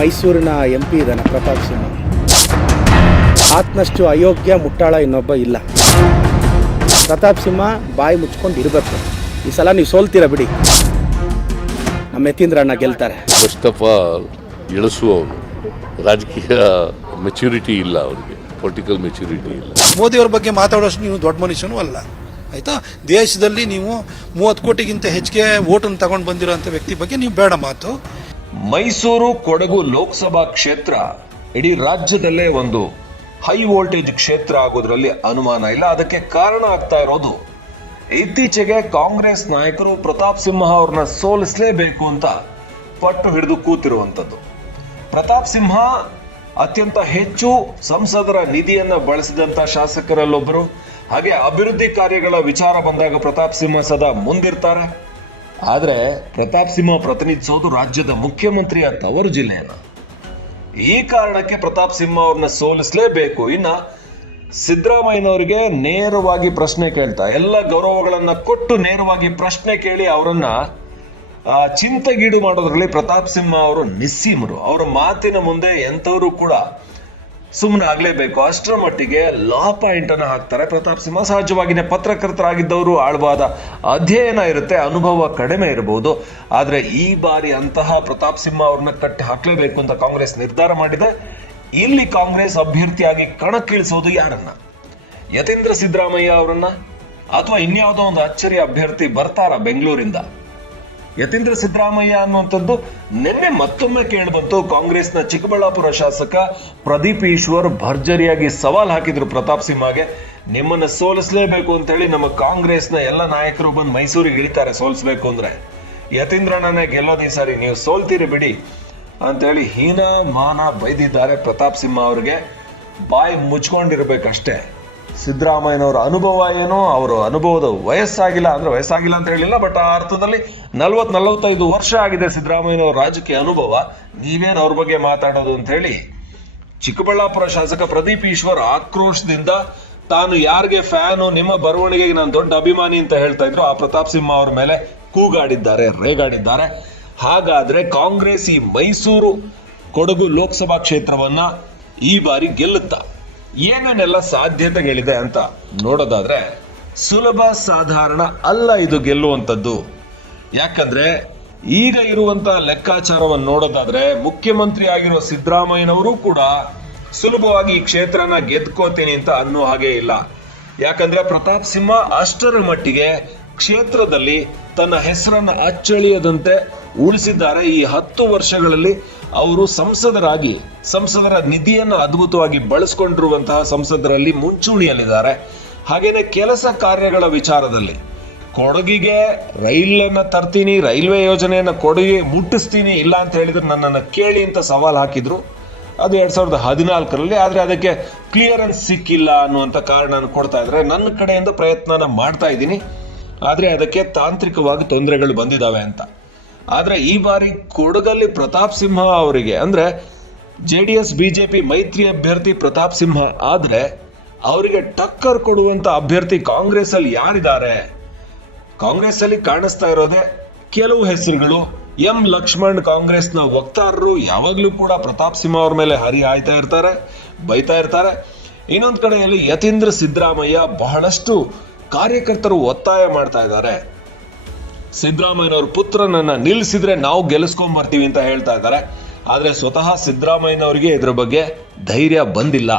ಮೈಸೂರಿನ MP ಇದ್ದಾನೆ ಪ್ರತಾಪ್ ಸಿಂಹ. ಆತನಷ್ಟು ಅಯೋಗ್ಯ ಮುಟ್ಟಾಳ ಇನ್ನೊಬ್ಬ ಇಲ್ಲ. ಪ್ರತಾಪ್ ಸಿಂಹ ಬಾಯಿ ಮುಚ್ಕೊಂಡು ಇರಬೇಕು. ಈ ಸಲ ನೀವು ಸೋಲ್ತೀರ ಬಿಡಿ, ನಮ್ಮ ಯತೀಂದ್ರ ಅಣ್ಣ ಗೆಲ್ತಾರೆ. ಫಸ್ಟ್ ಆಫ್ ಆಲ್ ಇಳಿಸುವವನು ರಾಜಕೀಯ ಮೆಚ್ಯೂರಿಟಿ ಇಲ್ಲ, ಅವರಿಗೆ ಪೊಲಿಟಿಕಲ್ ಮೆಚ್ಯೂರಿಟಿ ಇಲ್ಲ. ಮೋದಿಯವ್ರ ಬಗ್ಗೆ ಮಾತಾಡೋಷ್ಟು ನೀವು ದೊಡ್ಡ ಮನುಷ್ಯನೂ ಅಲ್ಲ, ಆಯಿತಾ. ದೇಶದಲ್ಲಿ ನೀವು 30 ಕೋಟಿಗಿಂತ ಹೆಚ್ಚಿಗೆ ಓಟನ್ನು ತಗೊಂಡು ಬಂದಿರೋಂಥ ವ್ಯಕ್ತಿ ಬಗ್ಗೆ ನೀವು ಬೇಡ ಮಾತು. ಮೈಸೂರು ಕೊಡಗು ಲೋಕಸಭಾ ಕ್ಷೇತ್ರ ಇಡೀ ರಾಜ್ಯದಲ್ಲೇ ಒಂದು ಹೈ ವೋಲ್ಟೇಜ್ ಕ್ಷೇತ್ರ ಆಗೋದ್ರಲ್ಲಿ ಅನುಮಾನ ಇಲ್ಲ. ಅದಕ್ಕೆ ಕಾರಣ ಆಗ್ತಾ ಇರೋದು ಇತ್ತೀಚೆಗೆ ಕಾಂಗ್ರೆಸ್ ನಾಯಕರು ಪ್ರತಾಪ್ ಸಿಂಹ ಅವ್ರನ್ನ ಸೋಲಿಸಲೇಬೇಕು ಅಂತ ಪಟ್ಟು ಹಿಡಿದು ಕೂತಿರುವಂಥದ್ದು. ಪ್ರತಾಪ್ ಸಿಂಹ ಅತ್ಯಂತ ಹೆಚ್ಚು ಸಂಸದರ ನಿಧಿಯನ್ನ ಬಳಸಿದಂತ ಶಾಸಕರಲ್ಲೊಬ್ಬರು. ಹಾಗೆ ಅಭಿವೃದ್ಧಿ ಕಾರ್ಯಗಳ ವಿಚಾರ ಬಂದಾಗ ಪ್ರತಾಪ್ ಸಿಂಹ ಸದಾ ಮುಂದಿರ್ತಾರೆ. ಆದ್ರೆ ಪ್ರತಾಪ್ ಸಿಂಹ ಪ್ರತಿನಿಧಿಸೋದು ರಾಜ್ಯದ ಮುಖ್ಯಮಂತ್ರಿಯ ತವರು ಜಿಲ್ಲೆಯನ್ನ. ಈ ಕಾರಣಕ್ಕೆ ಪ್ರತಾಪ್ ಸಿಂಹ ಅವ್ರನ್ನ ಸೋಲಿಸಲೇಬೇಕು. ಇನ್ನ ಸಿದ್ದರಾಮಯ್ಯನವರಿಗೆ ನೇರವಾಗಿ ಪ್ರಶ್ನೆ ಕೇಳ್ತಾ, ಎಲ್ಲ ಗೌರವಗಳನ್ನ ಕೊಟ್ಟು ನೇರವಾಗಿ ಪ್ರಶ್ನೆ ಕೇಳಿ ಅವರನ್ನ ಚಿಂತೆಗೀಡು ಮಾಡೋದ್ರಲ್ಲಿ ಪ್ರತಾಪ್ ಸಿಂಹ ಅವರು ನಿಸ್ಸೀಮರು. ಅವರ ಮಾತಿನ ಮುಂದೆ ಎಂಥವರು ಕೂಡ ಸುಮ್ಮನೆ ಆಗ್ಲೇಬೇಕು. ಅಷ್ಟರ ಮಟ್ಟಿಗೆ ಲಾ ಪಾಯಿಂಟ್ ಅನ್ನ ಹಾಕ್ತಾರೆ ಪ್ರತಾಪ್ ಸಿಂಹ. ಸಹಜವಾಗಿನೇ ಪತ್ರಕರ್ತರಾಗಿದ್ದವರು ಆಳವಾದ ಅಧ್ಯಯನ ಇರುತ್ತೆ, ಅನುಭವ ಕಡಿಮೆ ಇರಬಹುದು. ಆದ್ರೆ ಈ ಬಾರಿ ಅಂತಹ ಪ್ರತಾಪ್ ಸಿಂಹ ಅವ್ರನ್ನ ಕಟ್ಟಿ ಹಾಕ್ಲೇಬೇಕು ಅಂತ ಕಾಂಗ್ರೆಸ್ ನಿರ್ಧಾರ ಮಾಡಿದೆ. ಇಲ್ಲಿ ಕಾಂಗ್ರೆಸ್ ಅಭ್ಯರ್ಥಿಯಾಗಿ ಕಣಕ್ಕಿಳಿಸೋದು ಯಾರನ್ನ? ಯತೀಂದ್ರ ಸಿದ್ದರಾಮಯ್ಯ ಅವರನ್ನ, ಅಥವಾ ಇನ್ಯಾವುದೋ ಒಂದು ಅಚ್ಚರಿ ಅಭ್ಯರ್ಥಿ ಬರ್ತಾರ ಬೆಂಗಳೂರಿಂದ? ಯತೀಂದ್ರ ಸಿದ್ದರಾಮಯ್ಯ ಅನ್ನುವಂಥದ್ದು ನಿನ್ನೆ ಮತ್ತೊಮ್ಮೆ ಕೇಳಿಬಂತು. ಕಾಂಗ್ರೆಸ್ನ ಚಿಕ್ಕಬಳ್ಳಾಪುರ ಶಾಸಕ ಪ್ರದೀಪ್ ಈಶ್ವರ್ ಭರ್ಜರಿಯಾಗಿ ಸವಾಲ್ ಹಾಕಿದ್ರು ಪ್ರತಾಪ್ ಸಿಂಹಗೆ. ನಿಮ್ಮನ್ನ ಸೋಲಿಸಲೇಬೇಕು ಅಂತ ಹೇಳಿ ನಮ್ಮ ಕಾಂಗ್ರೆಸ್ನ ಎಲ್ಲ ನಾಯಕರು ಬಂದು ಮೈಸೂರಿಗೆ ಇಳಿತಾರೆ ಸೋಲಿಸಬೇಕು ಅಂದ್ರೆ. ಯತೀಂದ್ರಣ್ಣನೇ ಗೆಲ್ಲೋದು ಈ ಸಾರಿ, ನೀವು ಸೋಲ್ತೀರಿ ಬಿಡಿ ಅಂತ ಹೇಳಿ ಹೀನ ಮಾನ ಬೈದಿದ್ದಾರೆ ಪ್ರತಾಪ್ ಸಿಂಹ ಅವ್ರಿಗೆ. ಬಾಯಿ ಮುಚ್ಕೊಂಡಿರ್ಬೇಕಷ್ಟೇ. ಸಿದ್ದರಾಮಯ್ಯನವರ ಅನುಭವ ಏನೋ, ಅವರು ಅನುಭವದ ವಯಸ್ಸಾಗಿಲ್ಲ ಅಂದ್ರೆ ವಯಸ್ಸಾಗಿಲ್ಲ ಅಂತ ಹೇಳಿಲ್ಲ, ಬಟ್ ಆ ಅರ್ಥದಲ್ಲಿ 40-45 ವರ್ಷ ಆಗಿದೆ ಸಿದ್ದರಾಮಯ್ಯನವರ ರಾಜಕೀಯ ಅನುಭವ. ನೀವೇನು ಅವ್ರ ಬಗ್ಗೆ ಮಾತಾಡೋದು ಅಂತ ಹೇಳಿ ಚಿಕ್ಕಬಳ್ಳಾಪುರ ಶಾಸಕ ಪ್ರದೀಪ್ ಈಶ್ವರ್ ಆಕ್ರೋಶದಿಂದ ತಾನು ಯಾರಿಗೆ ಫ್ಯಾನು, ನಿಮ್ಮ ಬರವಣಿಗೆಗೆ ನಾನು ದೊಡ್ಡ ಅಭಿಮಾನಿ ಅಂತ ಹೇಳ್ತಾ ಇದ್ರು, ಆ ಪ್ರತಾಪ್ ಸಿಂಹ ಅವ್ರ ಮೇಲೆ ಕೂಗಾಡಿದ್ದಾರೆ, ರೇಗಾಡಿದ್ದಾರೆ. ಹಾಗಾದ್ರೆ ಕಾಂಗ್ರೆಸ್ ಈ ಮೈಸೂರು ಕೊಡಗು ಲೋಕಸಭಾ ಕ್ಷೇತ್ರವನ್ನ ಈ ಬಾರಿ ಗೆಲ್ಲುತ್ತಾ? ಏನೇನೆಲ್ಲ ಸಾಧ್ಯತೆಗಳಿದೆ ಅಂತ ನೋಡೋದಾದ್ರೆ ಸುಲಭ ಸಾಧಾರಣ ಅಲ್ಲ ಇದು ಗೆಲ್ಲುವಂಥದ್ದು. ಯಾಕಂದ್ರೆ ಈಗ ಇರುವಂತಹ ಲೆಕ್ಕಾಚಾರವನ್ನು ನೋಡೋದಾದ್ರೆ ಮುಖ್ಯಮಂತ್ರಿ ಆಗಿರುವ ಸಿದ್ದರಾಮಯ್ಯನವರು ಕೂಡ ಸುಲಭವಾಗಿ ಈ ಕ್ಷೇತ್ರನ ಗೆದ್ಕೋತೀನಿ ಅಂತ ಅನ್ನೋ ಹಾಗೆ ಇಲ್ಲ. ಯಾಕಂದ್ರೆ ಪ್ರತಾಪ್ ಸಿಂಹ ಅಷ್ಟರ ಮಟ್ಟಿಗೆ ಕ್ಷೇತ್ರದಲ್ಲಿ ತನ್ನ ಹೆಸರನ್ನ ಅಚ್ಚಳಿಯದಂತೆ ಉಳಿಸಿದ್ದಾರೆ. ಈ 10 ವರ್ಷಗಳಲ್ಲಿ ಅವರು ಸಂಸದರ ನಿಧಿಯನ್ನು ಅದ್ಭುತವಾಗಿ ಬಳಸಿಕೊಂಡಿರುವಂತಹ ಸಂಸದರಲ್ಲಿ ಮುಂಚೂಣಿಯಲ್ಲಿದ್ದಾರೆ. ಹಾಗೇನೆ ಕೆಲಸ ಕಾರ್ಯಗಳ ವಿಚಾರದಲ್ಲಿ ಕೊಡಗಿಗೆ ರೈಲನ್ನ ತರ್ತೀನಿ, ರೈಲ್ವೆ ಯೋಜನೆಯನ್ನ ಕೊಡಗಿ ಮುಟ್ಟಿಸ್ತೀನಿ, ಇಲ್ಲ ಅಂತ ಹೇಳಿದ್ರೆ ನನ್ನನ್ನು ಕೇಳಿ ಅಂತ ಸವಾಲ್ ಹಾಕಿದ್ರು. ಅದು 2014ರಲ್ಲಿ. ಆದ್ರೆ ಅದಕ್ಕೆ ಕ್ಲಿಯರೆನ್ಸ್ ಸಿಕ್ಕಿಲ್ಲ ಅನ್ನುವಂತ ಕಾರಣ ಕೊಡ್ತಾ ಇದ್ರೆ ನನ್ನ ಕಡೆಯಿಂದ ಪ್ರಯತ್ನನ ಮಾಡ್ತಾ ಇದ್ದೀನಿ, ಆದ್ರೆ ಅದಕ್ಕೆ ತಾಂತ್ರಿಕವಾಗಿ ತೊಂದರೆಗಳು ಬಂದಿದ್ದಾವೆ ಅಂತ. ಆದ್ರೆ ಈ ಬಾರಿ ಕೊಡಗಲ್ಲಿ ಪ್ರತಾಪ್ ಸಿಂಹ ಅವರಿಗೆ ಅಂದ್ರೆ JDS BJP ಮೈತ್ರಿ ಅಭ್ಯರ್ಥಿ ಪ್ರತಾಪ್ ಸಿಂಹ ಆದ್ರೆ ಅವರಿಗೆ ಟಕ್ಕರ್ ಕೊಡುವಂತ ಅಭ್ಯರ್ಥಿ ಕಾಂಗ್ರೆಸ್ ಅಲ್ಲಿ ಯಾರಿದ್ದಾರೆ? ಕಾಂಗ್ರೆಸ್ ಅಲ್ಲಿ ಕಾಣಿಸ್ತಾ ಇರೋದೇ ಕೆಲವು ಹೆಸರುಗಳು. M ಲಕ್ಷ್ಮಣ್ ಕಾಂಗ್ರೆಸ್ನ ವಕ್ತಾರರು ಯಾವಾಗ್ಲೂ ಕೂಡ ಪ್ರತಾಪ್ ಸಿಂಹ ಅವ್ರ ಮೇಲೆ ಹರಿ ಹಾಯ್ತಾ ಇರ್ತಾರೆ, ಬೈತಾ ಇರ್ತಾರೆ. ಇನ್ನೊಂದ್ ಕಡೆಯಲ್ಲಿ ಯತೀಂದ್ರ ಸಿದ್ದರಾಮಯ್ಯ ಬಹಳಷ್ಟು ಕಾರ್ಯಕರ್ತರು ಒತ್ತಾಯ ಮಾಡ್ತಾ ಇದ್ದಾರೆ. ಸಿದ್ದರಾಮಯ್ಯನವ್ರ ಪುತ್ರನನ್ನ ನಿಲ್ಲಿಸಿದ್ರೆ ನಾವು ಗೆಲ್ಲಿಸ್ಕೊಂಡ್ ಬರ್ತೀವಿ ಅಂತ ಹೇಳ್ತಾ ಇದ್ದಾರೆ. ಆದ್ರೆ ಸ್ವತಃ ಸಿದ್ದರಾಮಯ್ಯನವರಿಗೆ ಇದ್ರ ಬಗ್ಗೆ ಧೈರ್ಯ ಬಂದಿಲ್ಲ.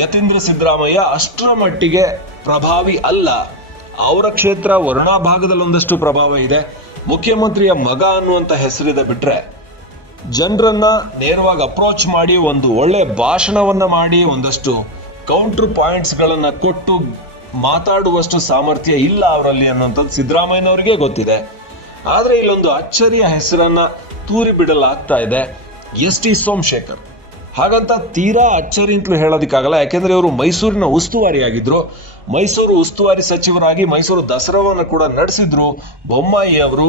ಯತೀಂದ್ರ ಸಿದ್ದರಾಮಯ್ಯ ಅಷ್ಟರ ಮಟ್ಟಿಗೆ ಪ್ರಭಾವಿ ಅಲ್ಲ. ಅವರ ಕ್ಷೇತ್ರ ವರುಣಾ ಭಾಗದಲ್ಲಿ ಒಂದಷ್ಟು ಪ್ರಭಾವ ಇದೆ. ಮುಖ್ಯಮಂತ್ರಿಯ ಮಗ ಅನ್ನುವಂತ ಹೆಸರಿದೆ ಬಿಟ್ರೆ ಜನರನ್ನ ನೇರವಾಗಿ ಅಪ್ರೋಚ್ ಮಾಡಿ ಒಂದು ಒಳ್ಳೆ ಭಾಷಣವನ್ನ ಮಾಡಿ ಒಂದಷ್ಟು ಕೌಂಟರ್ ಪಾಯಿಂಟ್ಸ್ ಗಳನ್ನ ಕೊಟ್ಟು ಮಾತಾಡುವಷ್ಟು ಸಾಮರ್ಥ್ಯ ಇಲ್ಲ ಅವರಲ್ಲಿ ಅನ್ನುವಂಥದ್ದು ಸಿದ್ದರಾಮಯ್ಯನವರಿಗೆ ಗೊತ್ತಿದೆ. ಆದ್ರೆ ಇಲ್ಲೊಂದು ಅಚ್ಚರಿಯ ಹೆಸರನ್ನ ತೂರಿ ಬಿಡಲಾಗ್ತಾ ಇದೆ, ST ಸೋಮಶೇಖರ್. ಹಾಗಂತ ತೀರಾ ಅಚ್ಚರಿ ಅಂತಲೂ ಹೇಳೋದಕ್ಕಾಗಲ್ಲ. ಯಾಕೆಂದ್ರೆ ಇವರು ಮೈಸೂರಿನ ಉಸ್ತುವಾರಿಯಾಗಿದ್ರು, ಮೈಸೂರು ಉಸ್ತುವಾರಿ ಸಚಿವರಾಗಿ ಮೈಸೂರು ದಸರಾವನ್ನು ಕೂಡ ನಡೆಸಿದ್ರು ಬೊಮ್ಮಾಯಿ ಅವರು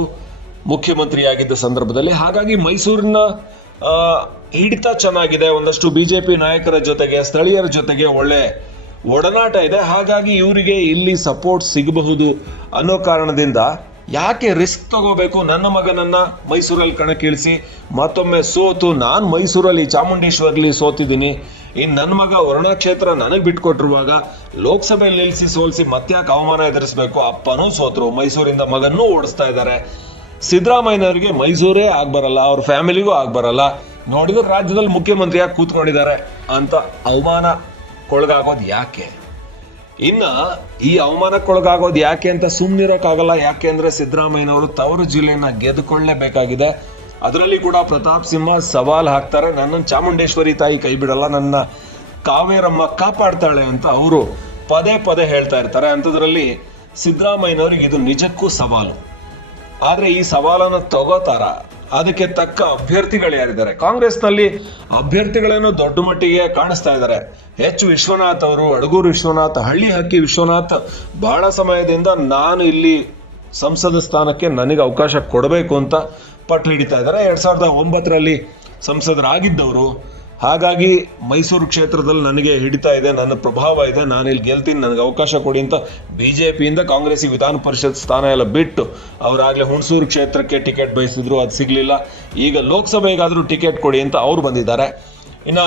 ಮುಖ್ಯಮಂತ್ರಿಯಾಗಿದ್ದ ಸಂದರ್ಭದಲ್ಲಿ. ಹಾಗಾಗಿ ಮೈಸೂರಿನ ಹಿಡಿತ ಚೆನ್ನಾಗಿದೆ, ಒಂದಷ್ಟು BJP ನಾಯಕರ ಜೊತೆಗೆ ಸ್ಥಳೀಯರ ಜೊತೆಗೆ ಒಳ್ಳೆ ಒಡನಾಟ ಇದೆ. ಹಾಗಾಗಿ ಇವರಿಗೆ ಇಲ್ಲಿ ಸಪೋರ್ಟ್ ಸಿಗಬಹುದು ಅನ್ನೋ ಕಾರಣದಿಂದ ಯಾಕೆ ರಿಸ್ಕ್ ತಗೋಬೇಕು? ನನ್ನ ಮಗನನ್ನ ಮೈಸೂರಲ್ಲಿ ಕಣಕ್ಕಿಳಿಸಿ ಮತ್ತೊಮ್ಮೆ ಸೋತು ನಾನು ಮೈಸೂರಲ್ಲಿ ಚಾಮುಂಡೇಶ್ವರಲ್ಲಿ ಸೋತಿದ್ದೀನಿ, ಇನ್ನು ನನ್ನ ಮಗ ವರುಣಾ ಕ್ಷೇತ್ರ ನನಗೆ ಬಿಟ್ಕೊಟ್ಟಿರುವಾಗ ಲೋಕಸಭೆಯಲ್ಲಿ ನಿಲ್ಲಿಸಿ ಸೋಲಿಸಿ ಮತ್ತ್ಯಾಕೆ ಅವಮಾನ ಎದುರಿಸಬೇಕು? ಅಪ್ಪನೂ ಸೋತರು, ಮೈಸೂರಿಂದ ಮಗನ್ನೂ ಓಡಿಸ್ತಾ ಇದ್ದಾರೆ. ಸಿದ್ದರಾಮಯ್ಯನವರಿಗೆ ಮೈಸೂರೇ ಆಗ್ಬರಲ್ಲ, ಅವ್ರ ಫ್ಯಾಮಿಲಿಗೂ ಆಗ್ಬರಲ್ಲ, ನೋಡಿದ್ರೆ ರಾಜ್ಯದಲ್ಲಿ ಮುಖ್ಯಮಂತ್ರಿಯಾಗಿ ಕೂತ್ಕೊಂಡಿದ್ದಾರೆ ಅಂತ ಅವಮಾನಕ್ಕೊಳಗಾಗೋದು ಯಾಕೆ? ಇನ್ನ ಈ ಅವಮಾನಕ್ಕೊಳಗಾಗೋದು ಯಾಕೆ ಅಂತ ಸುಮ್ಮನಿರೋಕ್ಕಾಗಲ್ಲ. ಯಾಕೆ ಅಂದ್ರೆ ಸಿದ್ದರಾಮಯ್ಯನವರು ತವರು ಜಿಲ್ಲೆಯನ್ನ ಗೆದ್ದುಕೊಳ್ಳಲೇಬೇಕಾಗಿದೆ. ಅದರಲ್ಲಿ ಕೂಡ ಪ್ರತಾಪ್ ಸಿಂಹ ಸವಾಲ್ ಹಾಕ್ತಾರೆ, ನನ್ನನ್ನು ಚಾಮುಂಡೇಶ್ವರಿ ತಾಯಿ ಕೈ ಬಿಡಲ್ಲ, ನನ್ನ ಕಾವೇರಮ್ಮ ಕಾಪಾಡ್ತಾಳೆ ಅಂತ ಅವರು ಪದೇ ಪದೇ ಹೇಳ್ತಾ ಇರ್ತಾರೆ. ಅಂಥದ್ರಲ್ಲಿ ಸಿದ್ದರಾಮಯ್ಯನವ್ರಿಗೆ ಇದು ನಿಜಕ್ಕೂ ಸವಾಲು. ಆದ್ರೆ ಈ ಸವಾಲನ್ನು ತಗೋತಾರ? ಅದಕ್ಕೆ ತಕ್ಕ ಅಭ್ಯರ್ಥಿಗಳು ಯಾರಿದ್ದಾರೆ? ಕಾಂಗ್ರೆಸ್ನಲ್ಲಿ ಅಭ್ಯರ್ಥಿಗಳೇನೋ ದೊಡ್ಡ ಮಟ್ಟಿಗೆ ಕಾಣಿಸ್ತಾ ಇದ್ದಾರೆ. ಎಚ್ ವಿಶ್ವನಾಥ್ ಅವರು, ಅಡಗೂರು ವಿಶ್ವನಾಥ್, ಹಳ್ಳಿ ಹಕ್ಕಿ ವಿಶ್ವನಾಥ್ ಬಹಳ ಸಮಯದಿಂದ ನಾನು ಇಲ್ಲಿ ಸಂಸದ ಸ್ಥಾನಕ್ಕೆ ನನಗೆ ಅವಕಾಶ ಕೊಡಬೇಕು ಅಂತ ಪಟ್ಟು ಹಿಡಿತಾ ಇದ್ದಾರೆ. 2009ರಲ್ಲಿ ಸಂಸದರಾಗಿದ್ದವರು. ಹಾಗಾಗಿ ಮೈಸೂರು ಕ್ಷೇತ್ರದಲ್ಲಿ ನನಗೆ ಹಿಡಿತಾ ಇದೆ, ನನ್ನ ಪ್ರಭಾವ ಇದೆ, ನಾನು ಇಲ್ಲಿ ಗೆಲ್ತೀನಿ, ನನಗೆ ಅವಕಾಶ ಕೊಡಿ ಅಂತ ಬಿಜೆಪಿಯಿಂದ ಕಾಂಗ್ರೆಸ್ಸಿಗೆ ವಿಧಾನ ಪರಿಷತ್ ಸ್ಥಾನ ಎಲ್ಲ ಬಿಟ್ಟು ಅವರಾಗಲೇ ಹುಣಸೂರು ಕ್ಷೇತ್ರಕ್ಕೆ ಟಿಕೆಟ್ ಬಯಸಿದ್ರು, ಅದು ಸಿಗ್ಲಿಲ್ಲ. ಈಗ ಲೋಕಸಭೆಗಾದ್ರೂ ಟಿಕೆಟ್ ಕೊಡಿ ಅಂತ ಅವ್ರು ಬಂದಿದ್ದಾರೆ. ಇನ್ನ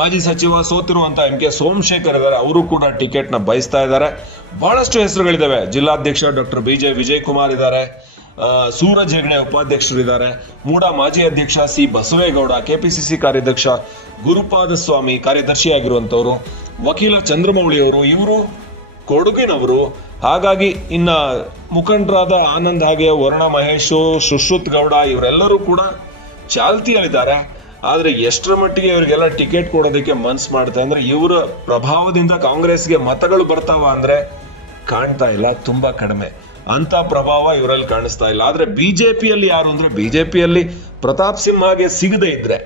ಮಾಜಿ ಸಚಿವ ಸೋತಿರುವಂತ MK ಸೋಮಶೇಖರ್ ಇದ್ದಾರೆ, ಅವರು ಕೂಡ ಟಿಕೆಟ್ನ ಬಯಸ್ತಾ ಇದ್ದಾರೆ. ಬಹಳಷ್ಟು ಹೆಸರುಗಳಿದ್ದಾವೆ. ಜಿಲ್ಲಾಧ್ಯಕ್ಷ ಡಾಕ್ಟರ್ BJ ವಿಜಯ್ ಕುಮಾರ್ ಇದ್ದಾರೆ, ಸೂರಜ್ ಹೆಗ್ಡೆ ಉಪಾಧ್ಯಕ್ಷರಿದ್ದಾರೆ, ಮೂಡಾ ಮಾಜಿ ಅಧ್ಯಕ್ಷ C ಬಸವೇಗೌಡ, KPCC ಕಾರ್ಯಾಧ್ಯಕ್ಷ ಗುರುಪಾದ ಸ್ವಾಮಿ ಕಾರ್ಯದರ್ಶಿಯಾಗಿರುವಂತವರು, ವಕೀಲ ಚಂದ್ರಮೌಳಿ ಅವರು, ಇವರು ಕೊಡಗಿನವರು. ಹಾಗಾಗಿ ಇನ್ನ ಮುಖಂಡರಾದ ಆನಂದ್, ಹಾಗೆ ವರುಣ ಮಹೇಶ್, ಸುಶ್ರುತ್ ಗೌಡ ಇವರೆಲ್ಲರೂ ಕೂಡ ಚಾಲ್ತಿಯಲ್ಲಿದ್ದಾರೆ. ಆದ್ರೆ ಎಷ್ಟರ ಮಟ್ಟಿಗೆ ಇವರಿಗೆಲ್ಲ ಟಿಕೆಟ್ ಕೊಡೋದಕ್ಕೆ ಮನ್ಸು ಮಾಡ್ತಾ ಅಂದ್ರೆ ಇವರ ಪ್ರಭಾವದಿಂದ ಕಾಂಗ್ರೆಸ್ಗೆ ಮತಗಳು ಬರ್ತಾವ ಅಂದ್ರೆ ಕಾಣ್ತಾ ಇಲ್ಲ, ತುಂಬಾ ಕಡಿಮೆ. ಅಂತ ಪ್ರಭಾವ ಇವರಲ್ಲಿ ಕಾಣಿಸ್ತಾ ಇಲ್ಲ. ಆದ್ರೆ ಬಿಜೆಪಿಯಲ್ಲಿ ಯಾರು ಅಂದ್ರೆ, ಬಿಜೆಪಿಯಲ್ಲಿ ಪ್ರತಾಪ್ ಸಿಂಹಗೆ ಸಿಗದೆ ಇದ್ರೆ,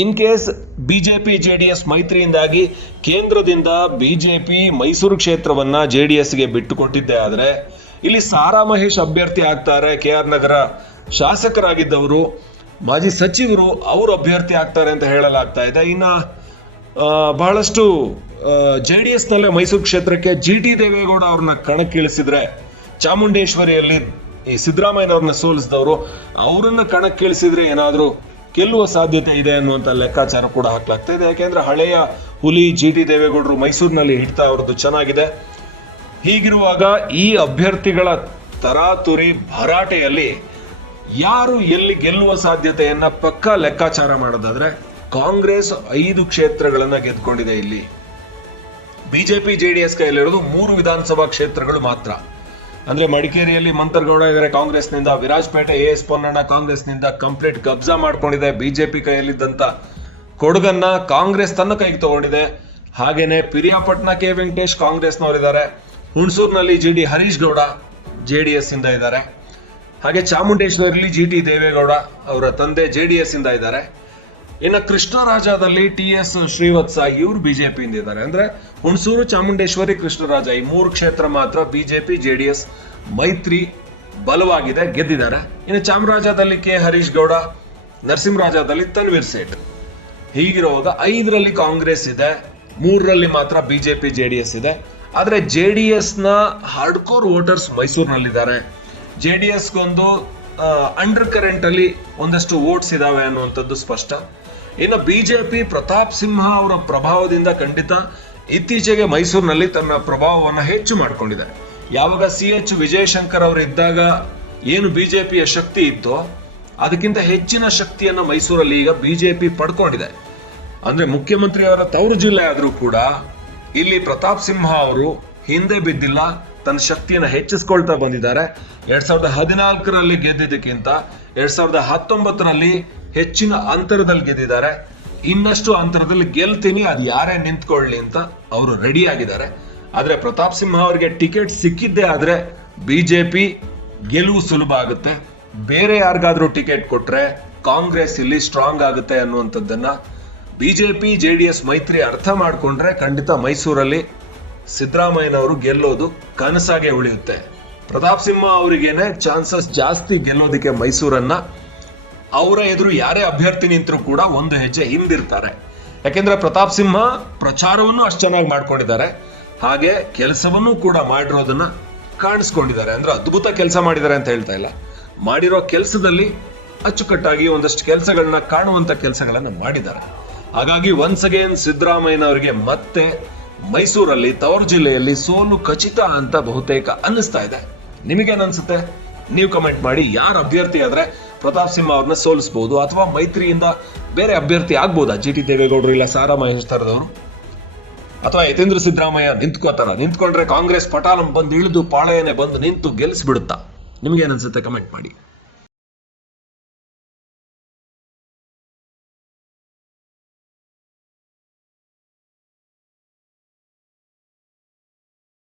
ಇನ್ ಕೇಸ್ ಬಿಜೆಪಿ JDS ಮೈತ್ರಿಯಿಂದಾಗಿ ಕೇಂದ್ರದಿಂದ ಬಿಜೆಪಿ ಮೈಸೂರು ಕ್ಷೇತ್ರವನ್ನ JDSಗೆ ಬಿಟ್ಟುಕೊಟ್ಟಿದ್ದೆ ಆದ್ರೆ ಇಲ್ಲಿ ಸಾರಾ ಮಹೇಶ್ ಅಭ್ಯರ್ಥಿ ಆಗ್ತಾರೆ. KR ನಗರ ಶಾಸಕರಾಗಿದ್ದವರು, ಮಾಜಿ ಸಚಿವರು, ಅವರು ಅಭ್ಯರ್ಥಿ ಆಗ್ತಾರೆ ಅಂತ ಹೇಳಲಾಗ್ತಾ ಇದೆ. ಇನ್ನ ಬಹಳಷ್ಟು JDS ನಲ್ಲೇ ಮೈಸೂರು ಕ್ಷೇತ್ರಕ್ಕೆ GT ದೇವೇಗೌಡ ಅವ್ರನ್ನ ಕಣಕ್ಕಿಳಿಸಿದ್ರೆ, ಚಾಮುಂಡೇಶ್ವರಿಯಲ್ಲಿ ಈ ಸಿದ್ದರಾಮಯ್ಯನವ್ರನ್ನ ಸೋಲಿಸಿದವರು ಅವರನ್ನ ಕಣಕ್ಕಿಳಿಸಿದ್ರೆ ಏನಾದ್ರೂ ಗೆಲ್ಲುವ ಸಾಧ್ಯತೆ ಇದೆ ಅನ್ನುವಂತ ಲೆಕ್ಕಾಚಾರ ಕೂಡ ಹಾಕ್ಲಾಗ್ತಾ ಇದೆ. ಯಾಕೆಂದ್ರೆ ಹಳೆಯ ಹುಲಿ GT ದೇವೇಗೌಡರು ಮೈಸೂರಿನಲ್ಲಿ ಹಿಡ್ತಾ ಅವ್ರದ್ದು ಚೆನ್ನಾಗಿದೆ. ಹೀಗಿರುವಾಗ ಈ ಅಭ್ಯರ್ಥಿಗಳ ತರಾತುರಿ ಭರಾಟೆಯಲ್ಲಿ ಯಾರು ಎಲ್ಲಿ ಗೆಲ್ಲುವ ಸಾಧ್ಯತೆಯನ್ನ ಪಕ್ಕಾ ಲೆಕ್ಕಾಚಾರ ಮಾಡೋದಾದ್ರೆ, ಕಾಂಗ್ರೆಸ್ 5 ಕ್ಷೇತ್ರಗಳನ್ನ ಗೆದ್ಕೊಂಡಿದೆ. ಇಲ್ಲಿ ಬಿಜೆಪಿ JDS ಕೈಯಲ್ಲಿರೋದು 3 ವಿಧಾನಸಭಾ ಕ್ಷೇತ್ರಗಳು ಮಾತ್ರ. ಅಂದ್ರೆ ಮಡಿಕೇರಿಯಲ್ಲಿ ಮಂತರ್ಗೌಡ ಇದ್ದಾರೆ ಕಾಂಗ್ರೆಸ್ನಿಂದ, ವಿರಾಜಪೇಟೆ AS ಪೊನ್ನಣ್ಣ ಕಾಂಗ್ರೆಸ್ನಿಂದ ಕಂಪ್ಲೀಟ್ ಕಬ್ಜಾ ಮಾಡ್ಕೊಂಡಿದೆ. ಬಿಜೆಪಿ ಕೈಯಲ್ಲಿದ್ದಂತ ಕೊಡಗನ್ನ ಕಾಂಗ್ರೆಸ್ ತನ್ನ ಕೈಗೆ ತಗೊಂಡಿದೆ. ಹಾಗೇನೆ Piriyapatna K Venkatesh ಕಾಂಗ್ರೆಸ್ನವರಿದ್ದಾರೆ, ಹುಣಸೂರಿನಲ್ಲಿ GD Harish Gowda JDS ಇಂದ ಇದ್ದಾರೆ, ಹಾಗೆ ಚಾಮುಂಡೇಶ್ವರಿಯಲ್ಲಿ GT ದೇವೇಗೌಡ ಅವರ ತಂದೆ JDS ಇಂದ ಇದ್ದಾರೆ. ಇನ್ನು ಕೃಷ್ಣರಾಜದಲ್ಲಿ TS ಶ್ರೀವತ್ಸ ಇವರು ಬಿಜೆಪಿಯಿಂದ ಇದ್ದಾರೆ. ಅಂದ್ರೆ ಹುಣಸೂರು, ಚಾಮುಂಡೇಶ್ವರಿ, ಕೃಷ್ಣರಾಜ ಈ 3 ಕ್ಷೇತ್ರ ಮಾತ್ರ ಬಿಜೆಪಿ JDS ಮೈತ್ರಿ ಬಲವಾಗಿದೆ, ಗೆದ್ದಿದ್ದಾರೆ. ಇನ್ನು ಚಾಮರಾಜದಲ್ಲಿ K ಹರೀಶ್ ಗೌಡ, ನರಸಿಂಹರಾಜದಲ್ಲಿ ತನ್ವೀರ್ ಸೇಠ್. ಹೀಗಿರುವಾಗ 5ರಲ್ಲಿ ಕಾಂಗ್ರೆಸ್ ಇದೆ, 3ರಲ್ಲಿ ಮಾತ್ರ ಬಿಜೆಪಿ JDS ಇದೆ. ಆದ್ರೆ JDS ನ ಹಾರ್ಡ್ಕೋರ್ ವೋಟರ್ಸ್ ಮೈಸೂರಿನಲ್ಲಿದ್ದಾರೆ. JDSಗೊಂದು ಅಂಡರ್ ಕರೆಂಟ್ ಅಲ್ಲಿ ಒಂದಷ್ಟು ವೋಟ್ಸ್ ಇದಾವೆ ಅನ್ನುವಂಥದ್ದು ಸ್ಪಷ್ಟ. ಇನ್ನು ಬಿಜೆಪಿ ಪ್ರತಾಪ್ ಸಿಂಹ ಅವರ ಪ್ರಭಾವದಿಂದ ಖಂಡಿತ ಇತ್ತೀಚೆಗೆ ಮೈಸೂರಿನಲ್ಲಿ ತನ್ನ ಪ್ರಭಾವವನ್ನು ಹೆಚ್ಚು ಮಾಡಿಕೊಂಡಿದೆ. ಯಾವಾಗ CH ವಿಜಯಶಂಕರ್ ಅವರು ಇದ್ದಾಗ ಏನು ಬಿಜೆಪಿಯ ಶಕ್ತಿ ಇತ್ತೋ ಅದಕ್ಕಿಂತ ಹೆಚ್ಚಿನ ಶಕ್ತಿಯನ್ನ ಮೈಸೂರಲ್ಲಿ ಈಗ ಬಿಜೆಪಿ ಪಡ್ಕೊಂಡಿದೆ. ಅಂದ್ರೆ ಮುಖ್ಯಮಂತ್ರಿ ಅವರ ತವರು ಜಿಲ್ಲೆ ಆದ್ರೂ ಕೂಡ ಇಲ್ಲಿ ಪ್ರತಾಪ್ ಸಿಂಹ ಅವರು ಹಿಂದೆ ಬಿದ್ದಿಲ್ಲ, ತನ್ನ ಶಕ್ತಿಯನ್ನು ಹೆಚ್ಚಿಸ್ಕೊಳ್ತಾ ಬಂದಿದ್ದಾರೆ. 2014ರಲ್ಲಿ ಗೆದ್ದಿದ್ದಕ್ಕಿಂತ 2019ರಲ್ಲಿ ಹೆಚ್ಚಿನ ಅಂತರದಲ್ಲಿ ಗೆದ್ದಿದ್ದಾರೆ. ಇನ್ನಷ್ಟು ಅಂತರದಲ್ಲಿ ಗೆಲ್ತೀನಿ, ಅದು ಯಾರೇ ನಿಂತ್ಕೊಳ್ಳಿ ಅಂತ ಅವರು ರೆಡಿ ಆಗಿದ್ದಾರೆ. ಆದ್ರೆ ಪ್ರತಾಪ್ ಸಿಂಹ ಅವರಿಗೆ ಟಿಕೆಟ್ ಸಿಕ್ಕಿದ್ದೇ ಆದ್ರೆ ಬಿಜೆಪಿ ಗೆಲುವು ಸುಲಭ ಆಗುತ್ತೆ. ಬೇರೆ ಯಾರಿಗಾದ್ರೂ ಟಿಕೆಟ್ ಕೊಟ್ರೆ ಕಾಂಗ್ರೆಸ್ ಇಲ್ಲಿ ಸ್ಟ್ರಾಂಗ್ ಆಗುತ್ತೆ ಅನ್ನುವಂಥದ್ದನ್ನ ಬಿಜೆಪಿ JDS ಮೈತ್ರಿ ಅರ್ಥ ಮಾಡ್ಕೊಂಡ್ರೆ ಖಂಡಿತ ಮೈಸೂರಲ್ಲಿ ಸಿದ್ದರಾಮಯ್ಯನವರು ಗೆಲ್ಲೋದು ಕನಸಾಗೆ ಉಳಿಯುತ್ತೆ. ಪ್ರತಾಪ್ ಸಿಂಹ ಅವರಿಗೇನೆ ಚಾನ್ಸಸ್ ಜಾಸ್ತಿ ಗೆಲ್ಲೋದಕ್ಕೆ ಮೈಸೂರನ್ನ. ಅವರ ಎದುರು ಯಾರೇ ಅಭ್ಯರ್ಥಿ ನಿಂತರೂ ಕೂಡ ಒಂದು ಹೆಜ್ಜೆ ಹಿಂದಿರ್ತಾರೆ. ಯಾಕೆಂದ್ರೆ ಪ್ರತಾಪ್ ಸಿಂಹ ಪ್ರಚಾರವನ್ನು ಅಷ್ಟು ಚೆನ್ನಾಗಿ ಮಾಡ್ಕೊಂಡಿದ್ದಾರೆ, ಹಾಗೆ ಕೆಲಸವನ್ನು ಕೂಡ ಮಾಡಿರೋದನ್ನ ಕಾಣಿಸ್ಕೊಂಡಿದ್ದಾರೆ. ಅಂದ್ರೆ ಅದ್ಭುತ ಕೆಲಸ ಮಾಡಿದ್ದಾರೆ ಅಂತ ಹೇಳ್ತಾ ಇಲ್ಲ, ಮಾಡಿರೋ ಕೆಲಸದಲ್ಲಿ ಅಚ್ಚುಕಟ್ಟಾಗಿ ಒಂದಷ್ಟು ಕೆಲಸಗಳನ್ನ ಕಾಣುವಂತ ಕೆಲಸಗಳನ್ನ ಮಾಡಿದ್ದಾರೆ. ಹಾಗಾಗಿ ಒನ್ಸ್ ಅಗೇನ್ ಸಿದ್ದರಾಮಯ್ಯನವರಿಗೆ ಮತ್ತೆ ಮೈಸೂರಲ್ಲಿ ತವರು ಜಿಲ್ಲೆಯಲ್ಲಿ ಸೋಲು ಖಚಿತ ಅಂತ ಬಹುತೇಕ ಅನ್ನಿಸ್ತಾ ಇದೆ. ನಿಮಗೇನನ್ಸುತ್ತೆ? ನೀವು ಕಮೆಂಟ್ ಮಾಡಿ. ಯಾರು ಅಭ್ಯರ್ಥಿ ಆದ್ರೆ ಪ್ರತಾಪ್ ಸಿಂಹ ಅವ್ರನ್ನ ಸೋಲಿಸಬಹುದು, ಅಥವಾ ಮೈತ್ರಿಯಿಂದ ಬೇರೆ ಅಭ್ಯರ್ಥಿ ಆಗ್ಬೋದಾ? ಜಿ ಟಿ ದೇವೇಗೌಡರು ಇಲ್ಲ ಸಾರಾ ಮಹೇಶ್ ತರದವರು, ಅಥವಾ ಯತೇಂದ್ರ ಸಿದ್ದರಾಮಯ್ಯ ನಿಂತ್ಕೊಂಡ್ರೆ ಕಾಂಗ್ರೆಸ್ ಪಟಾಲಂ ಬಂದು ಇಳಿದು ಪಾಳೆಯನೆ ಬಂದು ನಿಂತು ಗೆಲ್ಲಿಸ್ಬಿಡುತ್ತಾ? ನಿಮ್ಗೇನನ್ಸುತ್ತೆ? ಕಮೆಂಟ್ ಮಾಡಿ.